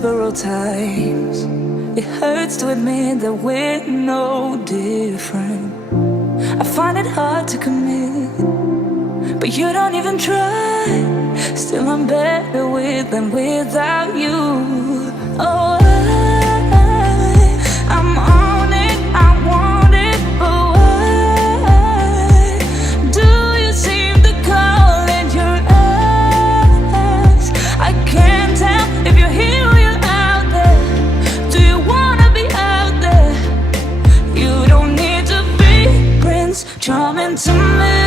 several times. It hurts to admit that we're no different. I find it hard to commit, but you don't even try. Still I'm better with than without you. Oh, I'm on it, I want it, but why do you seem to call in your eyes? I can't tell if you're here or you're out there. Do you wanna be out there? You don't need to be Prince Charming to me.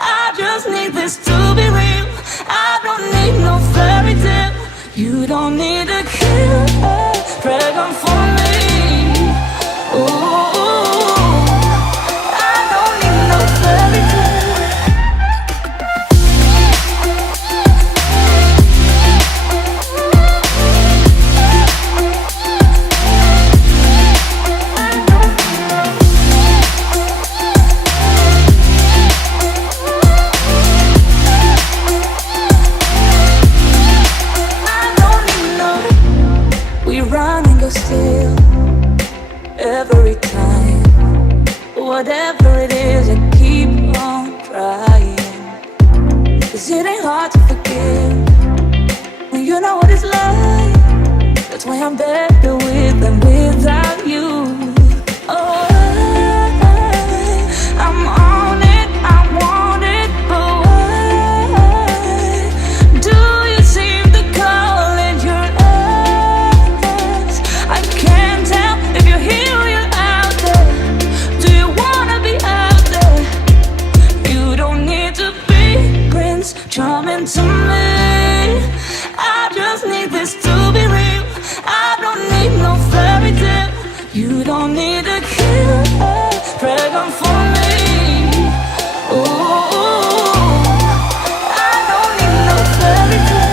I just need this to be real. I don't need no fairy tale. You don't need a killer dragon for me. Ooh, I don't need no fairy tale. Still, every time, whatever it is, I keep on trying. 'Cause it ain't hard to forgive when you know what it's like. That's why I'm better with than without you. Oh, I'm on it, I want it, but why do you seem to call in your eyes? I can't tell if you're here or you're out there. Do you wanna be out there? You don't need to be Prince Charming to me. I just need this to be real. I don't need no fairy tale. You don't need a killer dragon for me. Ooh, I don't need no fairy tale.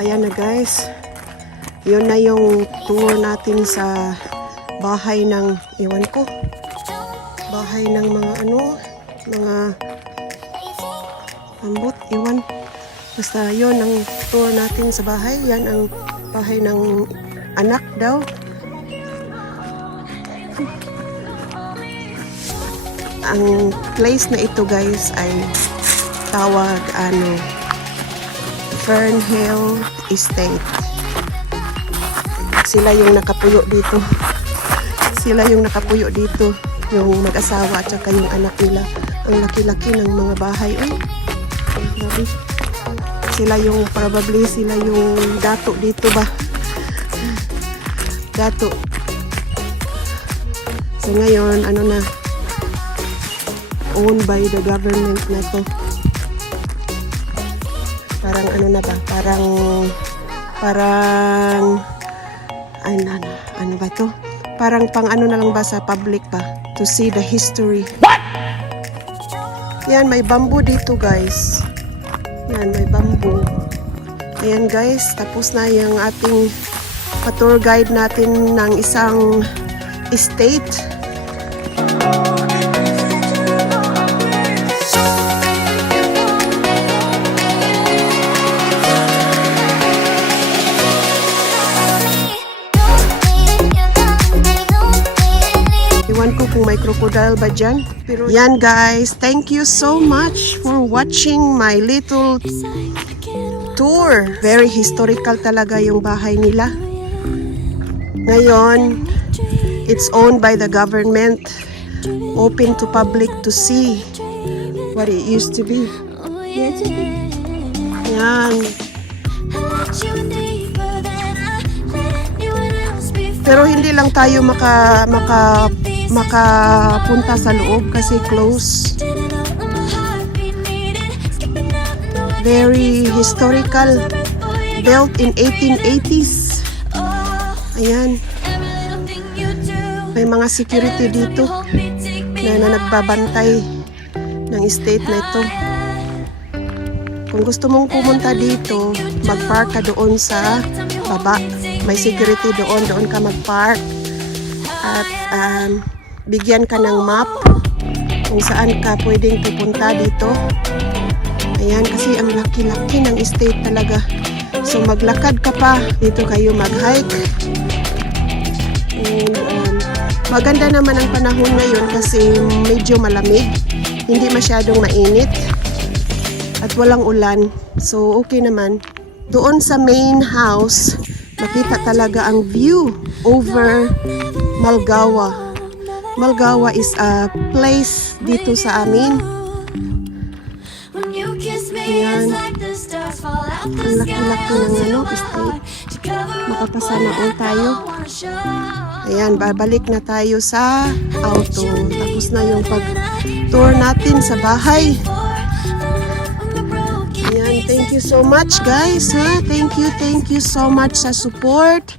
Ayan na guys, yun na yung tour natin sa bahay ng, iwan ko, bahay ng mga mga ambot, iwan. Basta yun ang tour natin sa bahay. Yan ang bahay ng anak daw. Ang place na ito guys ay tawag Fernhill Estate. Sila yung nakapuyo dito. Sila yung nakapuyo dito. Yung mag-asawa at saka yung anak nila. Ang laki-laki ng mga bahay. Ay, grabe. Sila yung, probably sila yung dato dito ba? Dato. So ngayon, owned by the government na to. Parang ano ba to? Parang pang ano na lang ba sa public ba? To see the history. Yan, may bamboo dito guys. Yan, may bamboo. Ayan guys, tapos na yung ating tour guide natin ng isang estate. Iwan ko kung may crocodile ba dyan. Pero yan guys, thank you so much for watching my little tour. Very historical talaga yung bahay nila. Ngayon, it's owned by the government. Open to public to see what it used to be. Yan. Pero hindi lang tayo makapunta sa loob kasi close. Very historical. Built in 1880s. Ayan. May mga security dito na nagbabantay ng estate na ito. Kung gusto mong pumunta dito, mag-park ka doon sa baba. May security doon ka mag-park. At bigyan ka ng map kung saan ka pwedeng pupunta dito. Ayan, kasi ang laki-laki ng estate talaga. So maglakad ka pa, dito kayo mag-hike. And maganda naman ang panahon ngayon kasi medyo malamig. Hindi masyadong mainit. At walang ulan. So okay naman. Doon sa main house, makita talaga ang view over Mulgoa. Mulgoa is a place dito sa amin. Ayan. Ang laki-laki ng estate. Makapasana all tayo. Ayan, babalik na tayo sa auto. Tapos na yung pag-tour natin sa bahay. Ayan, thank you so much guys. Ha? Thank you so much sa support.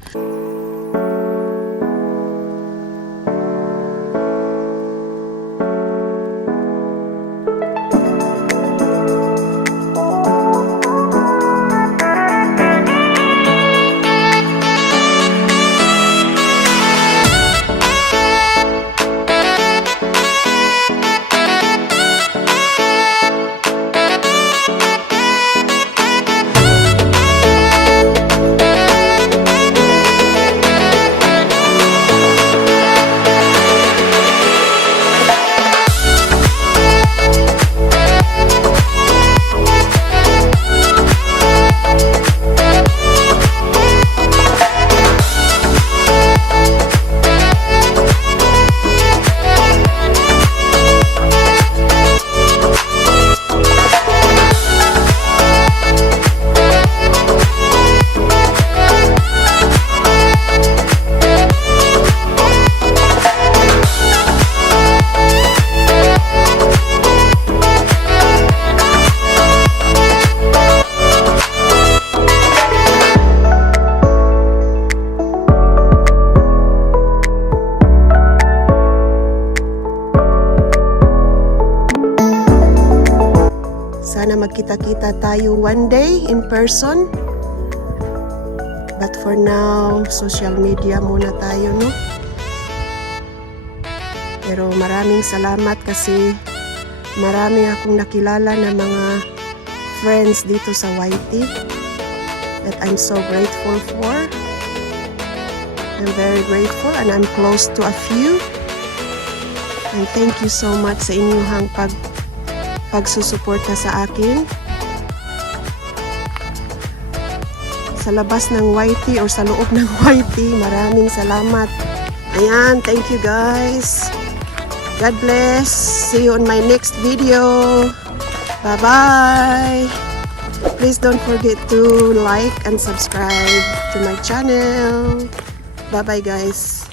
Sana magkita-kita tayo one day in person. But for now, social media muna tayo, no? Pero maraming salamat kasi marami akong nakilala na mga friends dito sa YT that I'm so grateful for. I'm very grateful and I'm close to a few. And thank you so much sa inyong pagsusuporta sa akin. Sa labas ng YT or sa loob ng YT, maraming salamat. Ayan, thank you guys. God bless. See you on my next video. Bye-bye. Please don't forget to like and subscribe to my channel. Bye-bye guys.